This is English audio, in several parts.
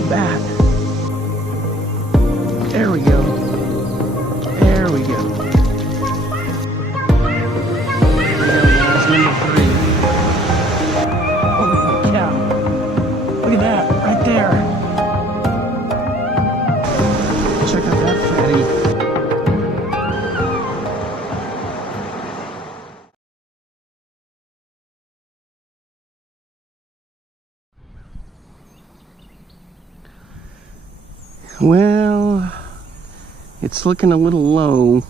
the bat. There we go. There we go. There we go. That's number 3. Holy cow. Look at that right there. Check out that fatty. Well, it's looking a little low.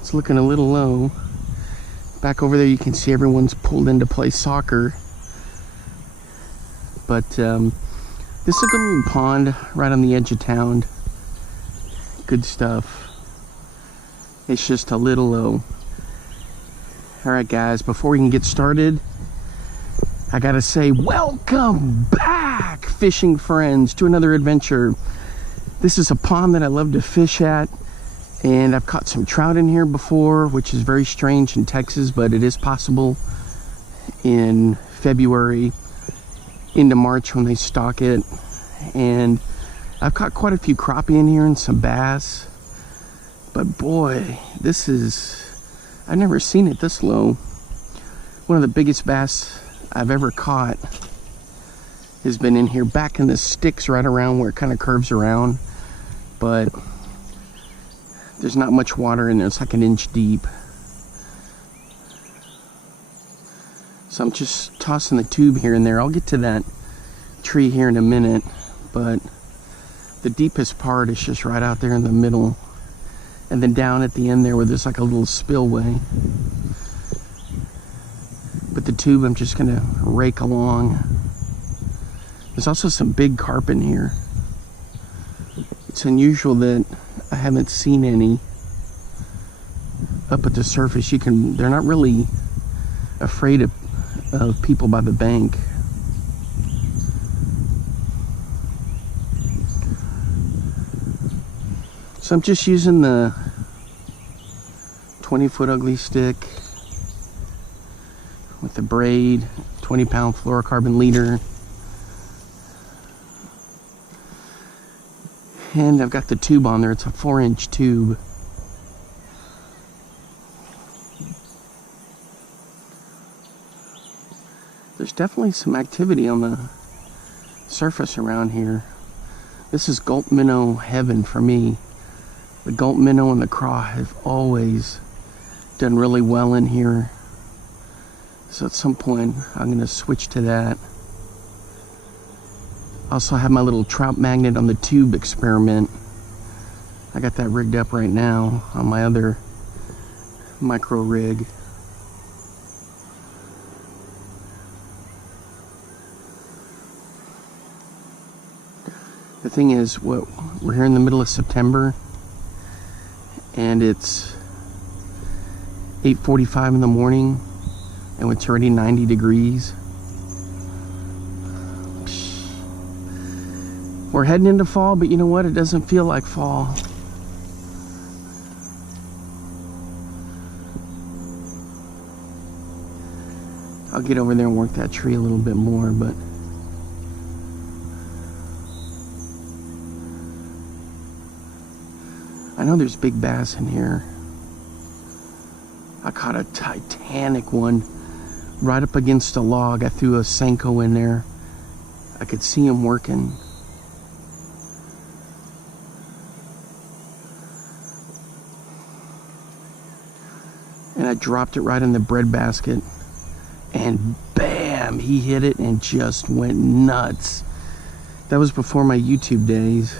It's looking a little low. Back over there you can see everyone's pulled in to play soccer. But this is a good little pond right on the edge of town. Good stuff. It's just a little low. Alright guys, before we can get started, I gotta say, welcome back, fishing friends, to another adventure. This is a pond that I love to fish at, and I've caught some trout in here before, which is very strange in Texas, but it is possible in February into March when they stock it. And I've caught quite a few crappie in here and some bass, but boy, this is, I've never seen it this low. One of the biggest bass I've ever caught has been in here, back in the sticks right around where it kind of curves around, but there's not much water in there. It's like an inch deep. So I'm just tossing the tube here and there. I'll get to that tree here in a minute, but the deepest part is just right out there in the middle, and then down at the end there where there's like a little spillway. But the tube I'm just gonna rake along. There's also some big carp in here. It's unusual that I haven't seen any up at the surface. They're not really afraid of people by the bank. So I'm just using the 20-foot ugly stick with the braid, 20-pound fluorocarbon leader. And I've got the tube on there. It's a 4-inch tube. There's definitely some activity on the surface around here. This is gulp minnow heaven for me. The gulp minnow and the craw have always done really well in here. So at some point, I'm going to switch to that. I also have my little trout magnet on the tube experiment. I got that rigged up right now on my other micro rig. The thing is, we're here in the middle of September, and it's 8:45 in the morning. And it's already 90 degrees. We're heading into fall, but you know what? It doesn't feel like fall. I'll get over there and work that tree a little bit more, but I know there's big bass in here. I caught a Titanic one right up against a log. I threw a Senko in there. I could see him working. And I dropped it right in the bread basket, and bam, he hit it and just went nuts. That was before my YouTube days.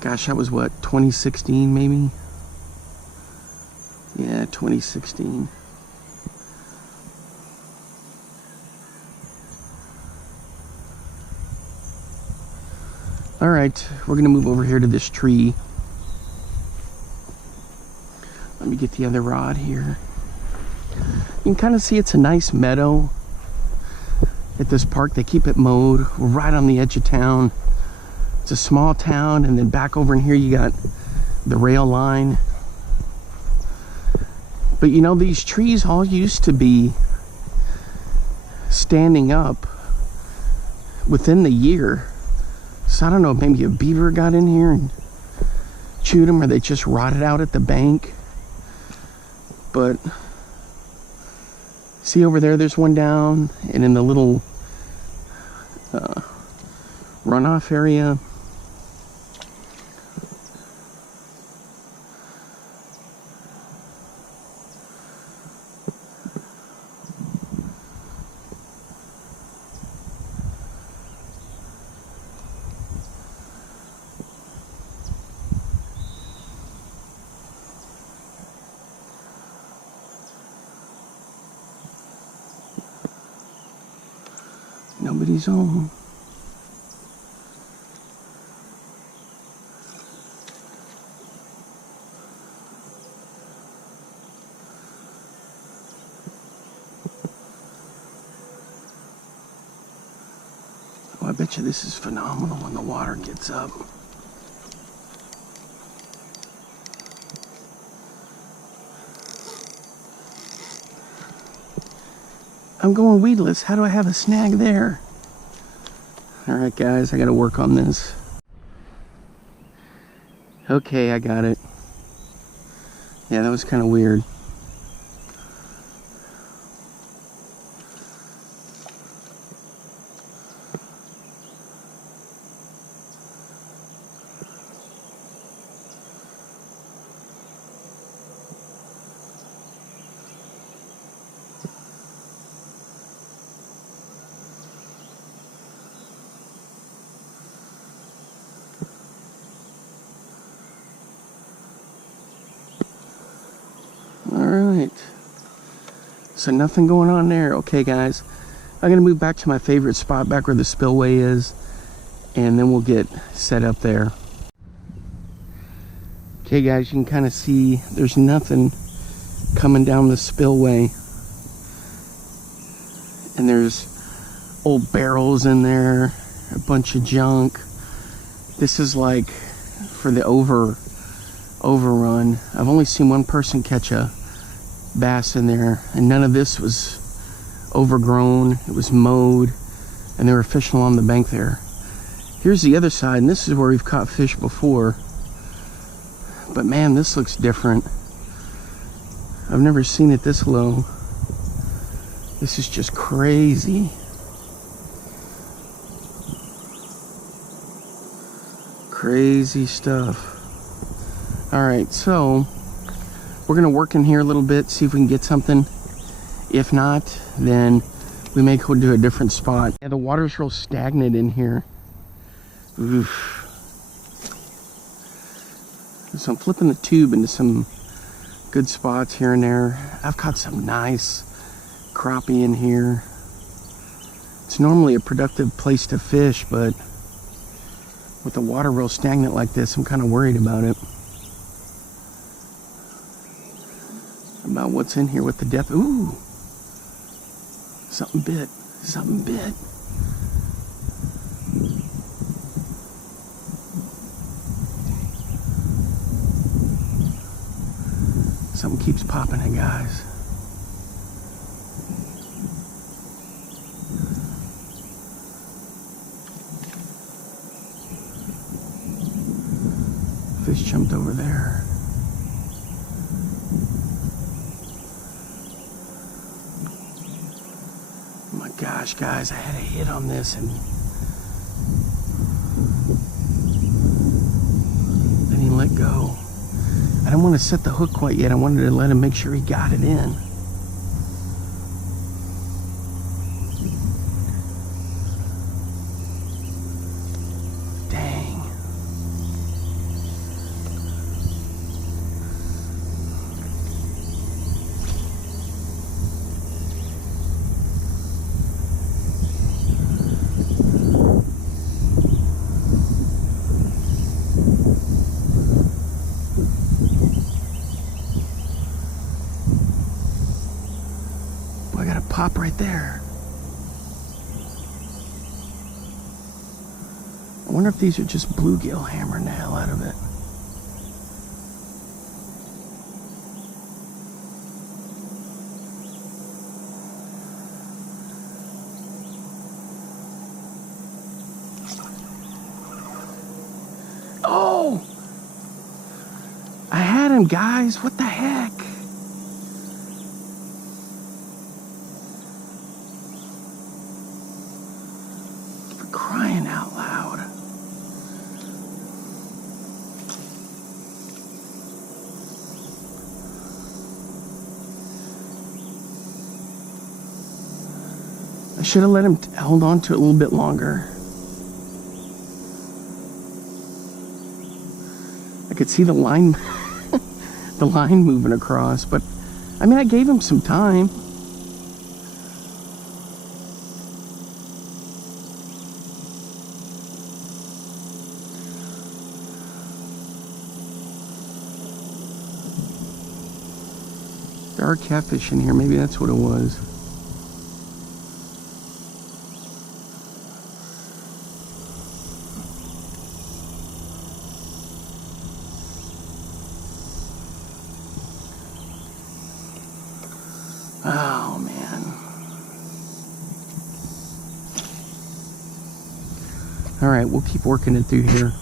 Gosh, that was what, 2016 maybe? Yeah, 2016. All right, we're gonna move over here to this tree. Let me get the other rod here. You can kind of see it's a nice meadow at this park. They keep it mowed. We're right on the edge of town. It's a small town, and then back over in here you got the rail line. But you know, these trees all used to be standing up within the year. So I don't know, maybe a beaver got in here and chewed them, or they just rotted out at the bank. But see over there, there's one down, and in the little runoff area. Nobody's home. Oh, I bet you this is phenomenal when the water gets up. I'm going weedless. How do I have a snag there? Alright guys, I gotta work on this. Okay, I got it. Yeah, that was kind of weird. Alright, so nothing going on there. Okay guys, I'm gonna move back to my favorite spot, back where the spillway is, and then we'll get set up there. Okay guys, you can kind of see there's nothing coming down the spillway, and there's old barrels in there, a bunch of junk. This is like for the overrun. I've only seen one person catch a bass in there, and none of this was overgrown. It was mowed, and they were fishing along the bank there. Here's the other side, and this is where we've caught fish before, but man, this looks different. I've never seen it this low. This is just crazy. Crazy stuff. Alright, so we're gonna work in here a little bit, see if we can get something. If not, then we may go to a different spot. Yeah, the water's real stagnant in here. Oof. So I'm flipping the tube into some good spots here and there. I've caught some nice crappie in here. It's normally a productive place to fish, but with the water real stagnant like this, I'm kind of worried about it. About what's in here with the depth. Ooh, something bit. Something bit. Something keeps popping it, guys. Fish jumped over there. Gosh, guys, I had a hit on this and then he let go. I didn't want to set the hook quite yet. I wanted to let him make sure he got it in. Dang. Pop right there. I wonder if these are just bluegill hammering the hell out of it. on, guys. What the heck? For crying out loud. I should have let him hold on to it a little bit longer. I could see the line, the line moving across, but I mean, I gave him some time. There are catfish in here. Maybe that's what it was. Oh, man. All right, we'll keep working it through here.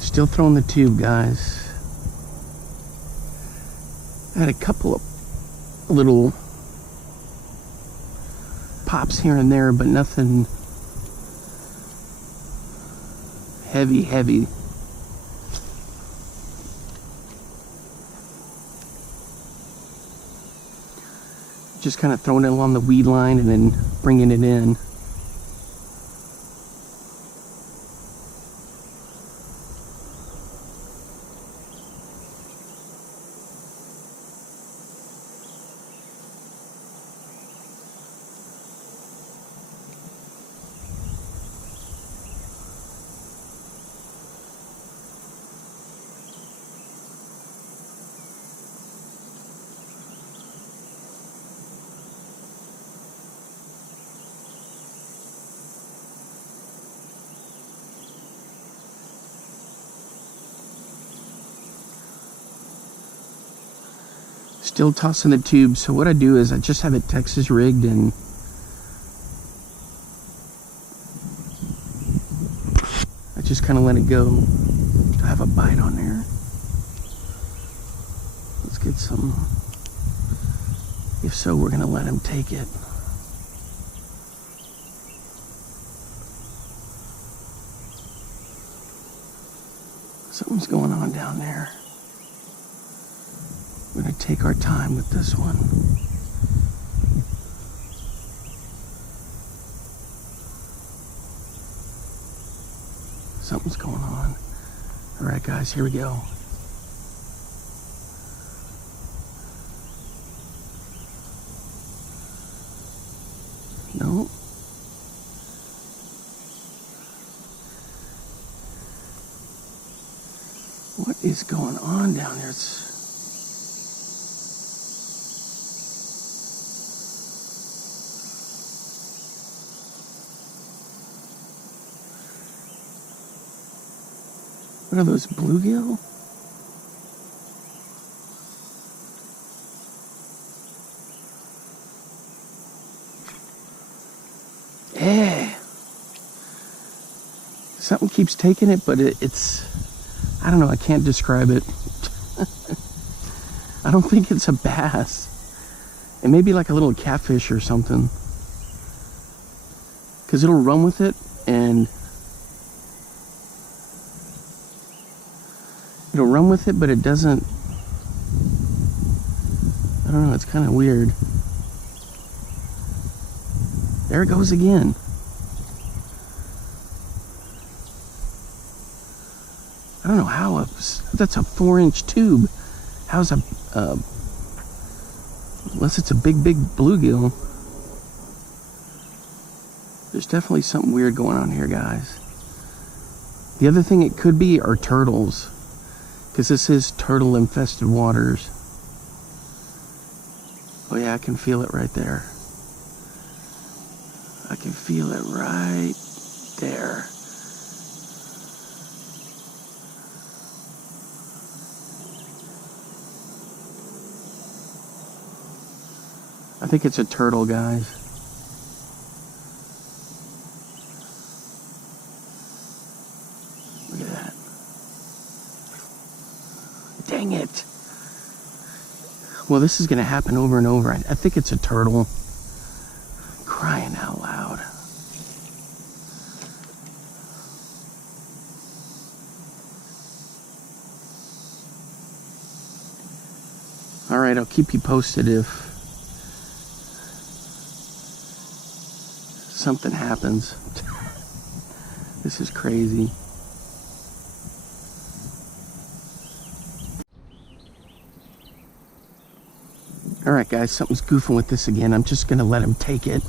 Still throwing the tube, guys. I had a couple of little pops here and there, but nothing heavy. Just kind of throwing it along the weed line and then bringing it in. Still tossing the tube. So what I do is I just have it Texas rigged and I just kind of let it go to have a bite on there. Let's get some. If so, we're gonna let him take it. Something's going on down there. We're going to take our time with this one. Something's going on. All right, guys, here we go. No. What is going on down there? What are those, bluegill? Yeah. Something keeps taking it, but it's, I don't know, I can't describe it. I don't think it's a bass. It may be like a little catfish or something. Because it'll run with it and it'll run with it, but it doesn't, I don't know, it's kind of weird. There it goes again. I don't know how, that's a 4-inch tube. How's unless it's a big bluegill. There's definitely something weird going on here, guys. The other thing it could be are turtles. because this is turtle infested waters. Oh yeah, I can feel it right there. I can feel it right there. I think it's a turtle, guys. Look at that. Dang it. Well, this is going to happen over and over. I think it's a turtle. Crying out loud. All right, I'll keep you posted if something happens. This is crazy. All right, guys, something's goofing with this again. I'm just gonna let him take it.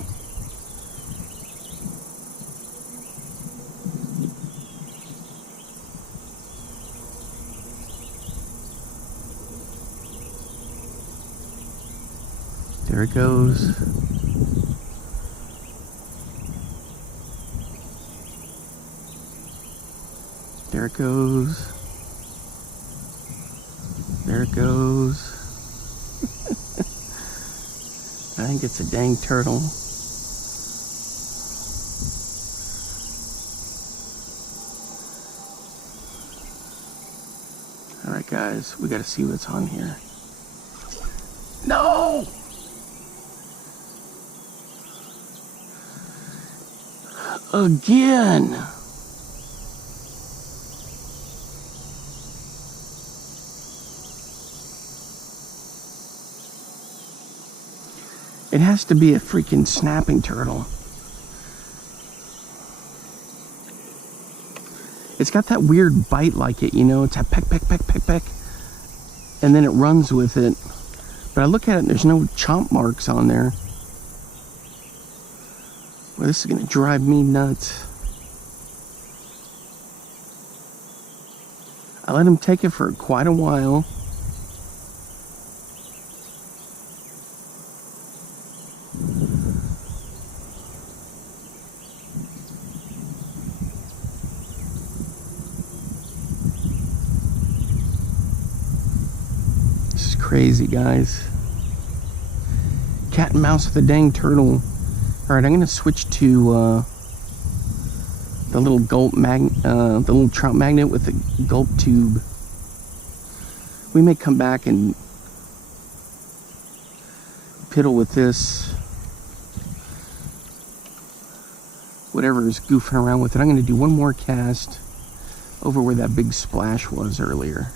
There it goes. There it goes. There it goes. I think it's a dang turtle. All right, guys, we gotta see what's on here. No! Again! It has to be a freaking snapping turtle. It's got that weird bite like it, you know? It's a peck, peck, peck, peck, peck. And then it runs with it. But I look at it and there's no chomp marks on there. Well, this is gonna drive me nuts. I let him take it for quite a while. This is crazy, guys. Cat and mouse with a dang turtle. Alright, I'm gonna switch to the little the little trout magnet with a gulp tube. We may come back and piddle with this. Whatever is goofing around with it. I'm gonna do one more cast over where that big splash was earlier.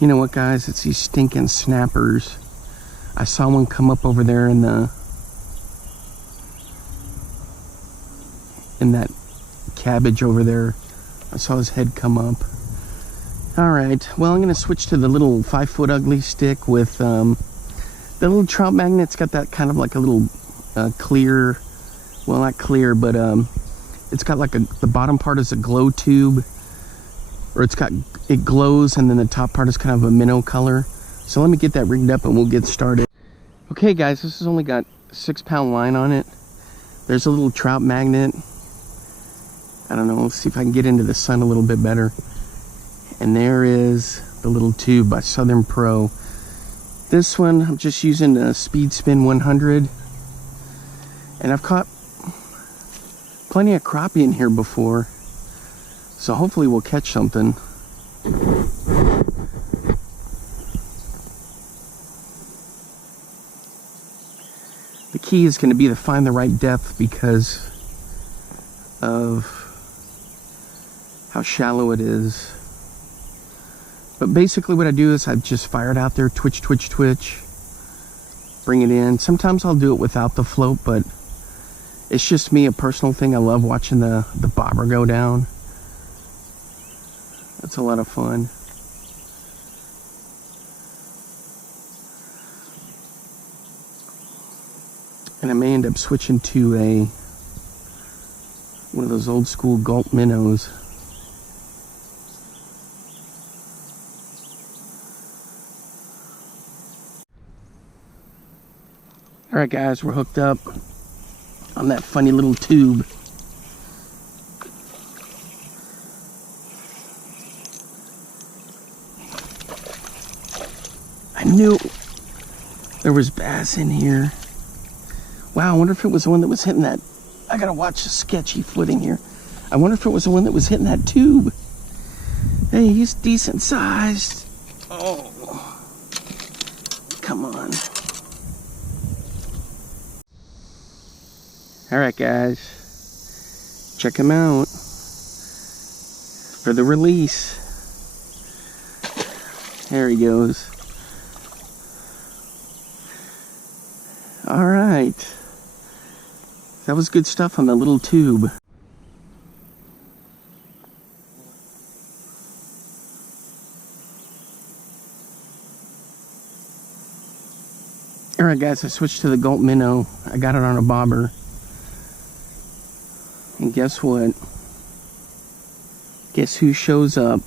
You know what, guys? It's these stinking snappers. I saw one come up over there in that cabbage over there. I saw his head come up. Alright, well, I'm gonna switch to the little 5-foot ugly stick with the little trout magnet's got that kind of like a little clear, well, not clear, but it's got like the bottom part is a glow tube, or it glows, and then the top part is kind of a minnow color. So let me get that rigged up and we'll get started. Okay, guys, this has only got 6-pound line on it. There's a little trout magnet. I don't know, let's see if I can get into the sun a little bit better. And there is the little tube by Southern Pro. This one, I'm just using a Speed Spin 100. And I've caught plenty of crappie in here before. So hopefully we'll catch something. The key is going to be to find the right depth because of how shallow it is. But basically what I do is I just fire it out there, twitch, twitch, twitch, bring it in. Sometimes I'll do it without the float, but it's just me, a personal thing. I love watching the bobber go down. That's a lot of fun. And I may end up switching to one of those old school gulp minnows. Alright guys, we're hooked up on that funny little tube. I knew there was bass in here. Wow, I wonder if it was the one that was hitting that. I gotta watch the sketchy footing here. I wonder if it was the one that was hitting that tube. Hey, he's decent sized. Oh, come on. Alright guys, check him out for the release. There he goes. Alright, that was good stuff on the little tube. Alright guys, I switched to the gulp minnow. I got it on a bobber. And guess what? Guess who shows up?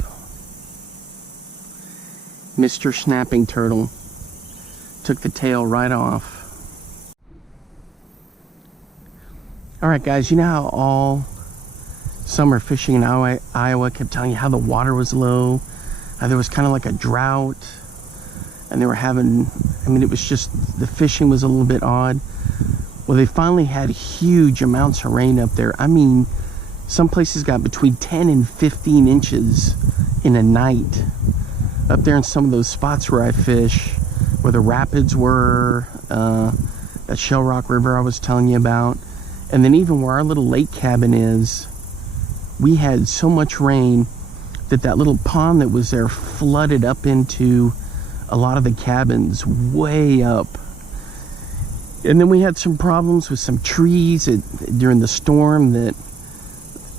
Mr. Snapping Turtle. Took the tail right off. Alright guys, you know how all summer fishing in Iowa kept telling you how the water was low? How there was kind of like a drought? And they were having, I mean, it was just, the fishing was a little bit odd. Well, they finally had huge amounts of rain up there. I mean, some places got between 10 and 15 inches in a night. Up there in some of those spots where I fish, where the rapids were, that Shell Rock River I was telling you about. And then even where our little lake cabin is, we had so much rain that that little pond that was there flooded up into a lot of the cabins way up. And then we had some problems with some trees during the storm, that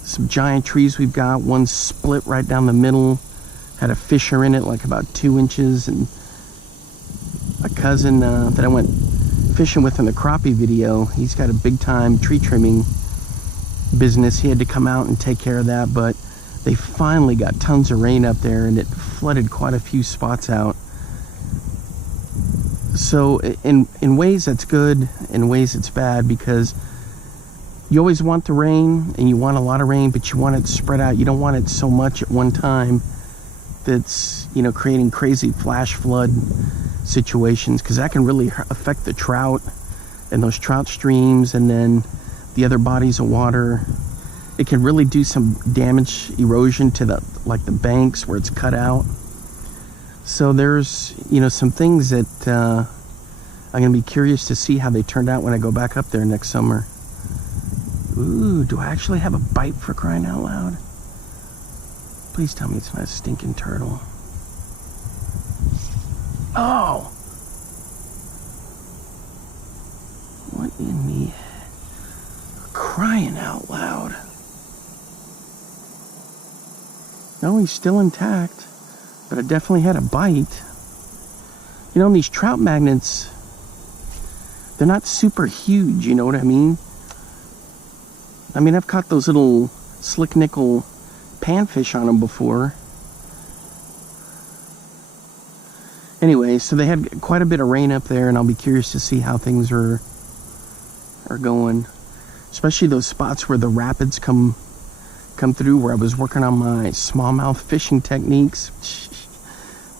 some giant trees we've got. One split right down the middle, had a fissure in it like about 2 inches. And a cousin that I went fishing with in the crappie video, he's got a big time tree trimming business. He had to come out and take care of that, but they finally got tons of rain up there and it flooded quite a few spots out. So in ways that's good, in ways it's bad, because you always want the rain and you want a lot of rain, but you want it spread out. You don't want it so much at one time that's, you know, creating crazy flash flood situations, because that can really affect the trout and those trout streams and then the other bodies of water. It can really do some damage, erosion to the, like the banks where it's cut out. So there's, you know, some things that I'm going to be curious to see how they turned out when I go back up there next summer. Ooh, do I actually have a bite, for crying out loud? Please tell me it's not a stinking turtle. Oh! What in the... crying out loud. No, he's still intact. But I definitely had a bite. You know, these trout magnets, they're not super huge, you know what I mean? I mean, I've caught those little slick nickel panfish on them before. Anyway, so they had quite a bit of rain up there, and I'll be curious to see how things are going. Especially those spots where the rapids come through, where I was working on my smallmouth fishing techniques.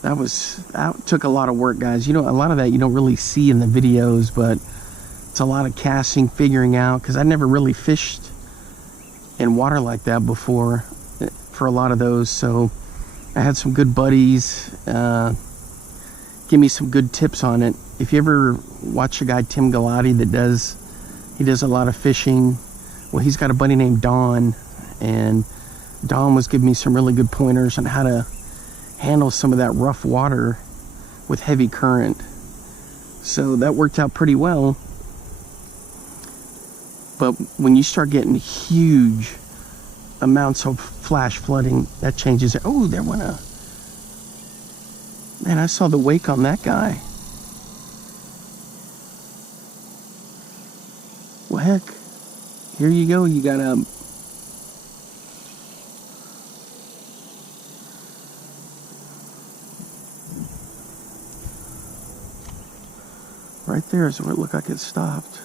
That took a lot of work, guys. You know, a lot of that you don't really see in the videos, but it's a lot of casting, figuring out, because I never really fished in water like that before for a lot of those. So I had some good buddies give me some good tips on it. If you ever watch a guy, Tim Galati, that does a lot of fishing, well, he's got a buddy named Don, and Don was giving me some really good pointers on how to handle some of that rough water with heavy current. So that worked out pretty well. But when you start getting huge amounts of flash flooding, that changes it. Oh, there went a... Man, I saw the wake on that guy. Well, heck, here you go. You got a... Right there is where it looked like it stopped.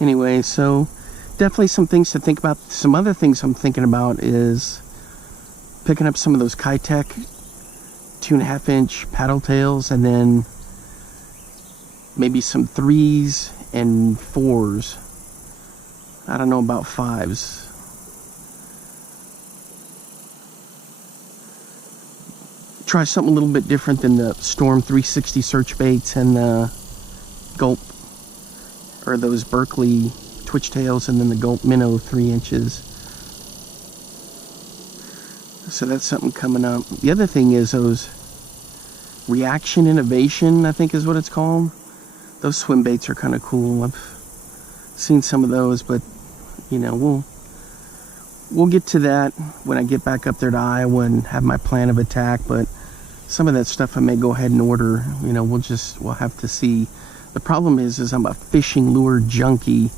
Anyway, so definitely some things to think about. Some other things I'm thinking about is picking up some of those Kitech 2.5 inch paddle tails, and then maybe some 3s and 4s. I don't know about 5s. Try something a little bit different than the Storm 360 search baits and the Gulp, or those Berkley Twitchtails, and then the Gulp Minnow 3 inches. So that's something coming up. The other thing is those Reaction Innovation, I think is what it's called. Those swim baits are kind of cool. I've seen some of those, but you know, we'll get to that when I get back up there to Iowa and have my plan of attack. But some of that stuff I may go ahead and order. You know, we'll have to see. The problem is I'm a fishing lure junkie,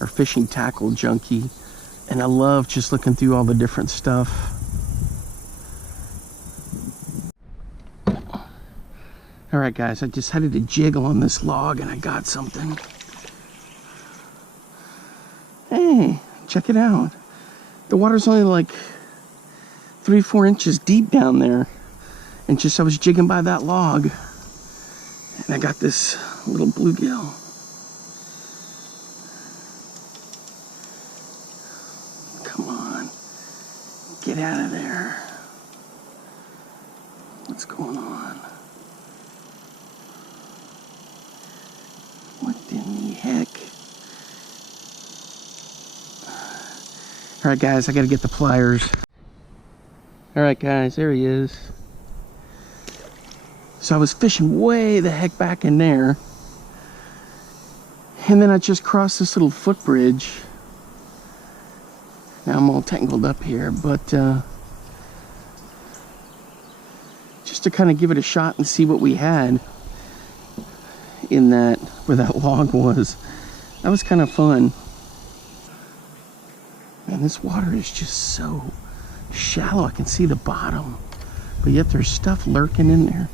or fishing tackle junkie, and I love just looking through all the different stuff. All right, guys, I decided to jiggle on this log, and I got something. Hey, check it out. The water's only like 3-4 inches deep down there, and I was jigging by that log, and I got this little bluegill. Come on, get out of there. What's going on? What in the heck? All right, guys, I gotta get the pliers. All right, guys, there he is. So I was fishing way the heck back in there, and then I just crossed this little footbridge. Now I'm all tangled up here, but just to kind of give it a shot and see what we had in that, where that log was. That was kind of fun. Man, this water is just so shallow. I can see the bottom, but yet there's stuff lurking in there.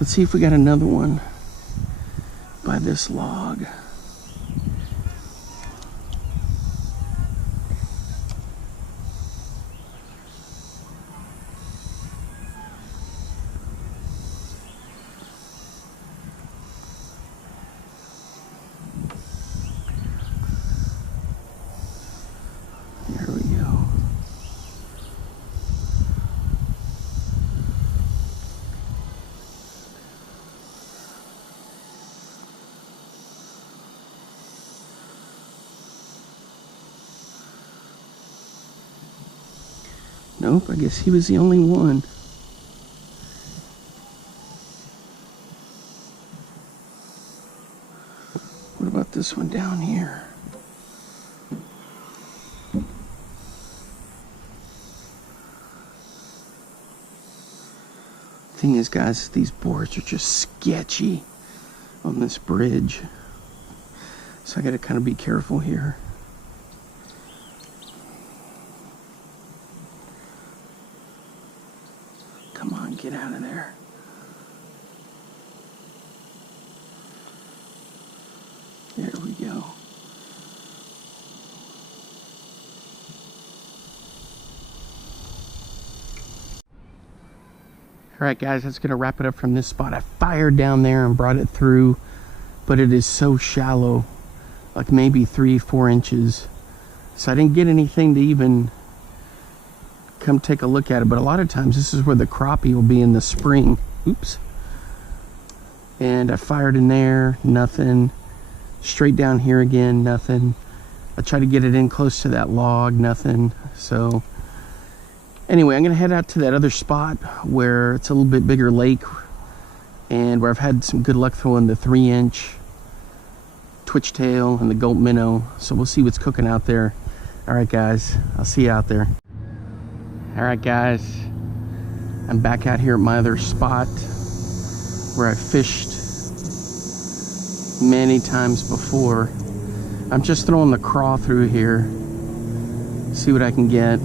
Let's see if we got another one by this log. There we go. Nope, I guess he was the only one. What about this one down here? Thing is, guys, these boards are just sketchy on this bridge. So I gotta kind of be careful here. Come on, get out of there. There we go. All right, guys, that's going to wrap it up from this spot. I fired down there and brought it through but it is so shallow, like maybe 3-4 inches. So I didn't get anything to even come take a look at it, but a lot of times this is where the crappie will be in the spring. Oops. And I fired in there, nothing. Straight down here again, nothing. I tried to get it in close to that log, nothing. So anyway, I'm gonna head out to that other spot where it's a little bit bigger lake and where I've had some good luck throwing the 3-inch twitchtail and the gulp minnow. So we'll see what's cooking out there. All right, guys, I'll see you out there. All right, guys, I'm back out here at my other spot where I fished many times before. I'm just throwing the craw through here, see what I can get.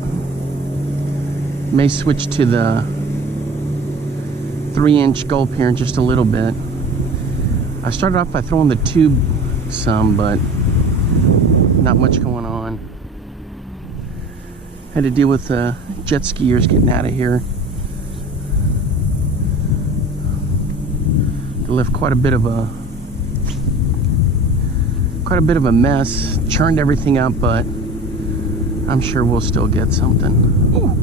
May switch to the 3-inch gulp here in just a little bit. I started off by throwing the tube some, but not much going on. Had to deal with jet skiers getting out of here. Left quite a bit of a mess. Churned everything up, but I'm sure we'll still get something. Ooh,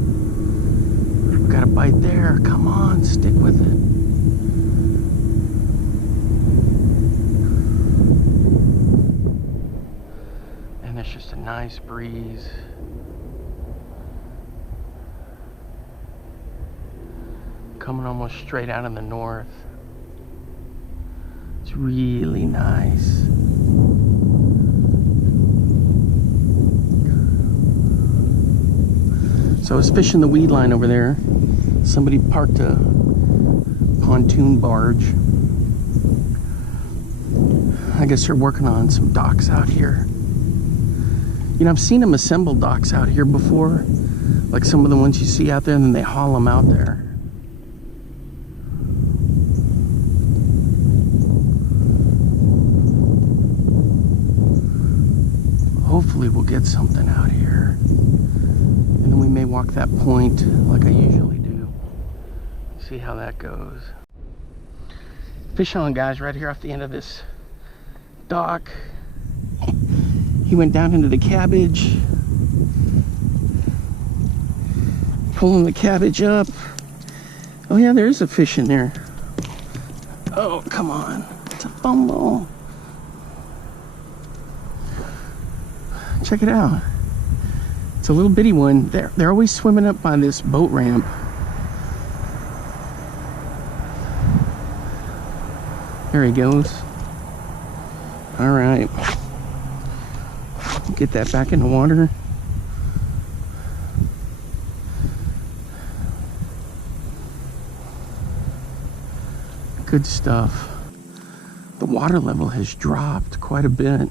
got a bite there. Come on, stick with it. And it's just a nice breeze. Coming almost straight out of the north. It's really nice. So I was fishing the weed line over there. Somebody parked a pontoon barge. I guess they're working on some docks out here. You know, I've seen them assemble docks out here before, like some of the ones you see out there, and then they haul them out there. Hopefully we'll get something out here. And then we may walk that point like I usually do. See how that goes. Fish on, guys, right here off the end of this dock. He went down into the cabbage. Pulling the cabbage up. Oh yeah, there is a fish in there. Oh, come on. It's a fumble. Check it out. It's a little bitty one. They're always swimming up by this boat ramp. There he goes. All right. Get that back in the water. Good stuff. The water level has dropped quite a bit.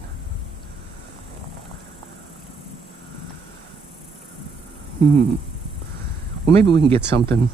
Well, maybe we can get something.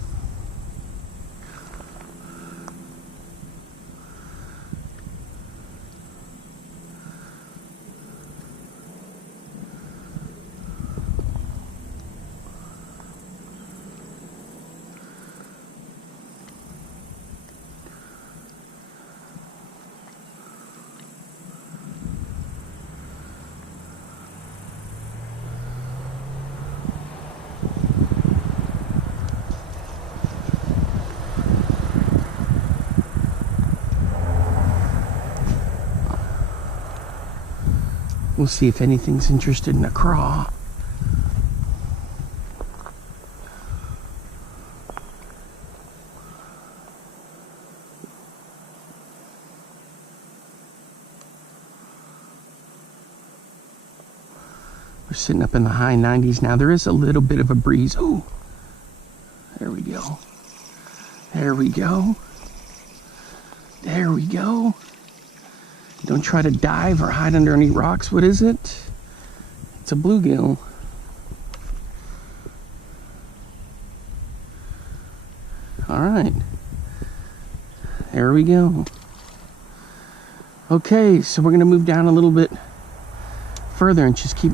We'll see if anything's interested in a craw. We're sitting up in the high 90s now. There is a little bit of a breeze. Ooh, there we go. There we go. There we go. Don't try to dive or hide under any rocks. What is it? It's a bluegill. All right. There we go. Okay, so we're gonna move down a little bit further and just keep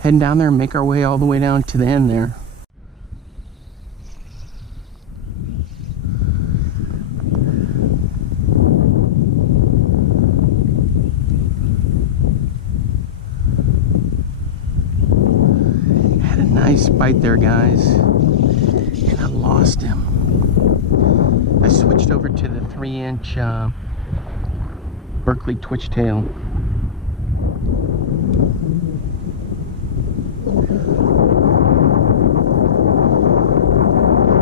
heading down there and make our way all the way down to the end there. bite there, guys, and I lost him. I switched over to the 3-inch Berkley Twitchtail.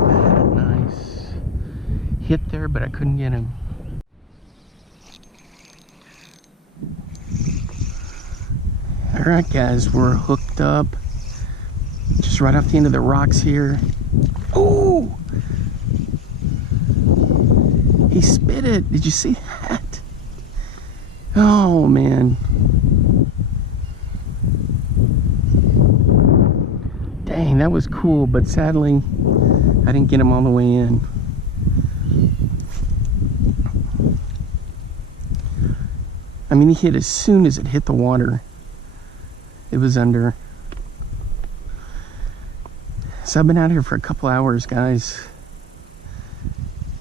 I had a nice hit there, but I couldn't get him. Alright guys, we're hooked up just right off the end of the rocks here. Oh! He spit it. Did you see that? Oh man. Dang, that was cool, but sadly I didn't get him all the way in. I mean, he hit as soon as it hit the water. It was under. So I've been out here for a couple hours, guys,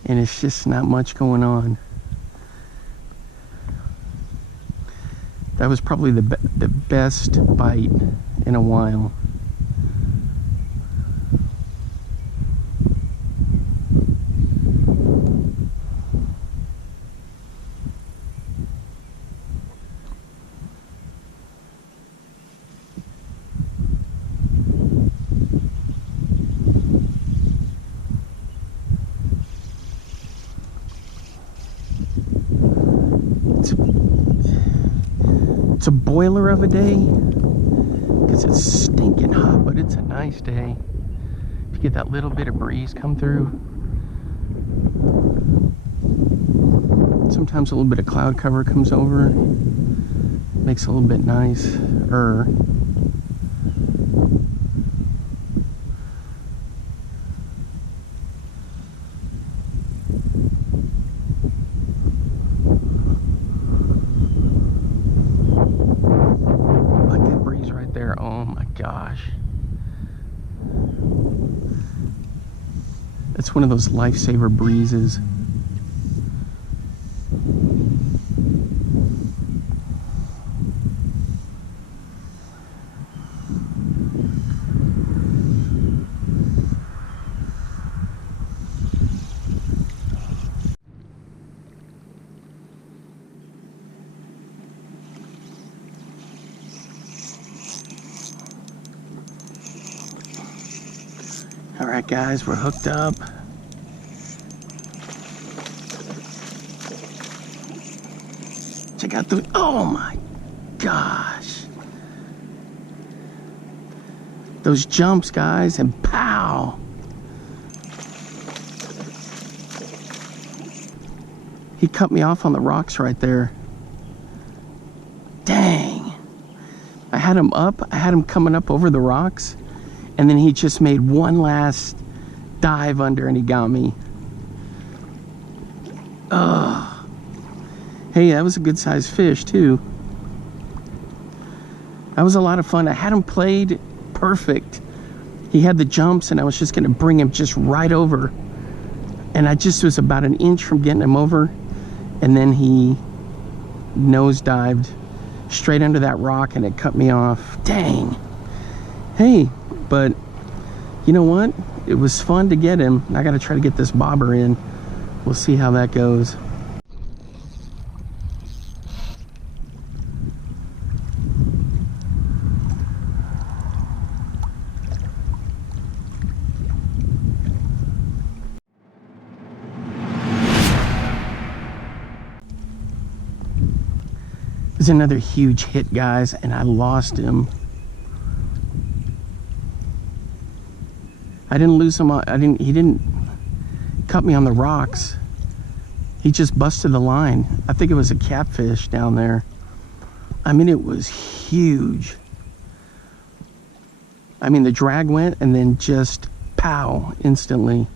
and it's just not much going on. That was probably the best bite in a while. It's a boiler of a day because it's stinking hot, but it's a nice day. If you get that little bit of breeze come through, sometimes a little bit of cloud cover comes over, makes it a little bit nicer. Oh my gosh. It's one of those lifesaver breezes. Alright guys, we're hooked up. Check out the, oh my gosh. Those jumps, guys, and pow. He cut me off on the rocks right there. Dang. I had him up, I had him coming up over the rocks. And then he just made one last dive under and he got me. Ugh. Hey, that was a good sized fish too. That was a lot of fun. I had him played perfect. He had the jumps and I was just gonna bring him just right over. And I just was about an inch from getting him over. And then he nosedived straight under that rock and it cut me off. Dang. Hey. But you know what? It was fun to get him. I got to try to get this bobber in. We'll see how that goes. There's another huge hit, guys, and I lost him. I didn't lose him. He didn't cut me on the rocks. He just busted the line. I think it was a catfish down there. I mean, it was huge. I mean, the drag went and then just pow, instantly.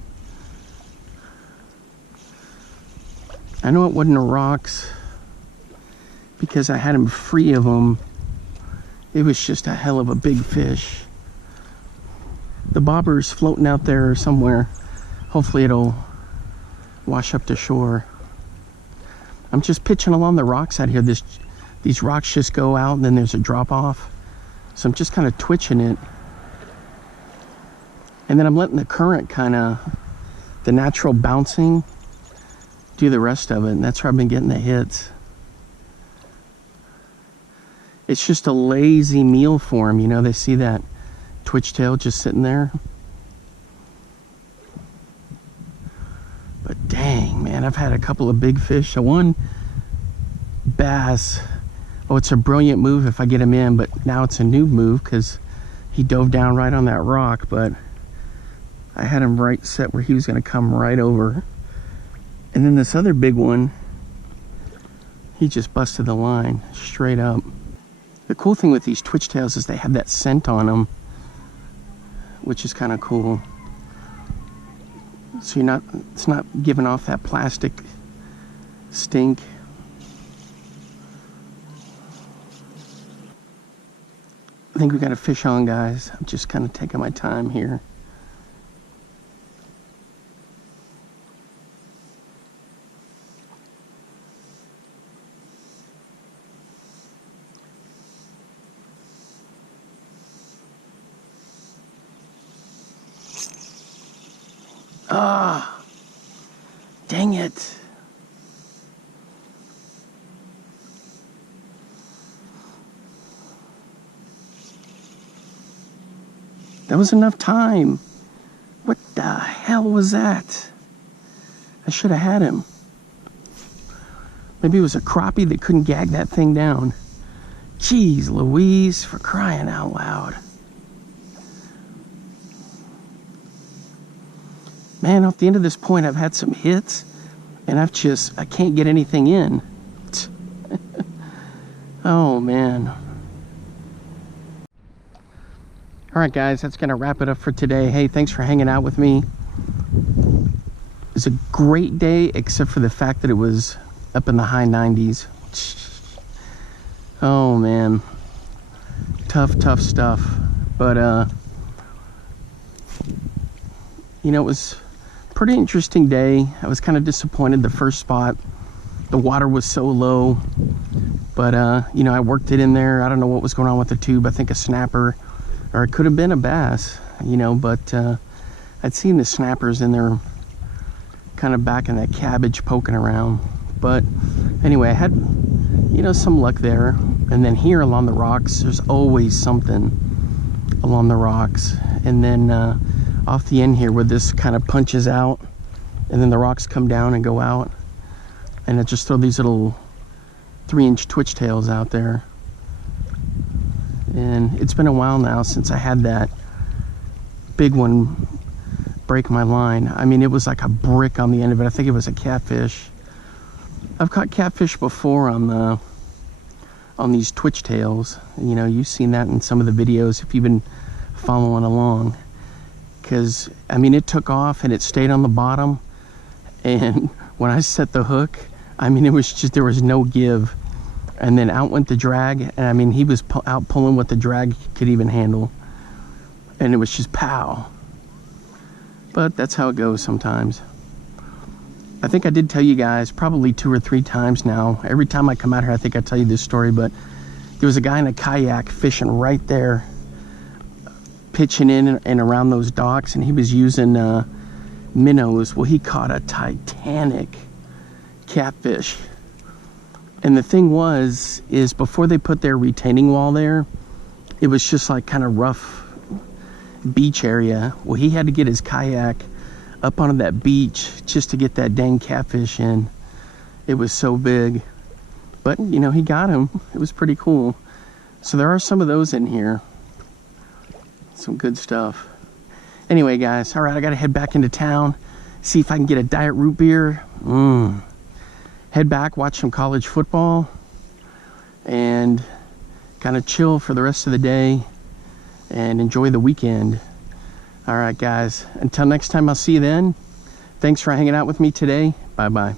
I know it wasn't the rocks because I had him free of them. It was just a hell of a big fish. The bobber's floating out there somewhere. Hopefully it'll wash up to shore. I'm just pitching along the rocks out here. These rocks just go out and then there's a drop off. So I'm just kind of twitching it. And then I'm letting the current kind of, the natural bouncing, do the rest of it. And that's where I've been getting the hits. It's just a lazy meal for them. You know, they see that twitchtail just sitting there. But dang, man, I've had a couple of big fish. So one bass, oh, it's a brilliant move if I get him in, but now it's a noob move because he dove down right on that rock. But I had him right set where he was going to come right over. And then this other big one, he just busted the line straight up. The cool thing with these twitchtails is they have that scent on them, which is kind of cool. So it's not giving off that plastic stink. I think we got a fish on, guys. I'm just kind of taking my time here. Ah, dang it. That was enough time. What the hell was that? I should have had him. Maybe it was a crappie that couldn't gag that thing down. Jeez Louise, for crying out loud. Man, off the end of this point, I've had some hits, and I can't get anything in. Oh, man. All right, guys, that's going to wrap it up for today. Hey, thanks for hanging out with me. It was a great day, except for the fact that it was up in the high 90s. Oh, man. Tough stuff. But, you know, it was a pretty interesting day. I was kind of disappointed the first spot. The water was so low. But, you know, I worked it in there. I don't know what was going on with the tube. I think a snapper, or it could have been a bass, you know, but I'd seen the snappers in there kind of back in that cabbage poking around. But anyway, I had, you know, some luck there. And then here along the rocks, there's always something along the rocks. And then off the end here where this kind of punches out, and then the rocks come down and go out. And I just throw these little 3-inch twitchtails out there. And it's been a while now since I had that big one break my line. I mean, it was like a brick on the end of it. I think it was a catfish. I've caught catfish before on these twitchtails. You know, you've seen that in some of the videos if you've been following along. Because, I mean, it took off and it stayed on the bottom. And when I set the hook, I mean, it was just, there was no give. And then out went the drag, and I mean, he was out pulling what the drag could even handle. And it was just pow. But that's how it goes sometimes. I think I did tell you guys probably 2 or 3 times now. Every time I come out here, I think I tell you this story, but there was a guy in a kayak fishing right there, pitching in and around those docks, and he was using minnows. Well, he caught a titanic catfish. And the thing is before they put their retaining wall there, it was just like kind of rough beach area. Well, he had to get his kayak up onto that beach just to get that dang catfish in. It was so big. But, you know, he got him. It was pretty cool. So there are some of those in here. Some good stuff. Anyway, guys, all right, I got to head back into town, see if I can get a diet root beer. Head back, watch some college football, and kind of chill for the rest of the day and enjoy the weekend. All right, guys, until next time, I'll see you then. Thanks for hanging out with me today. Bye-bye.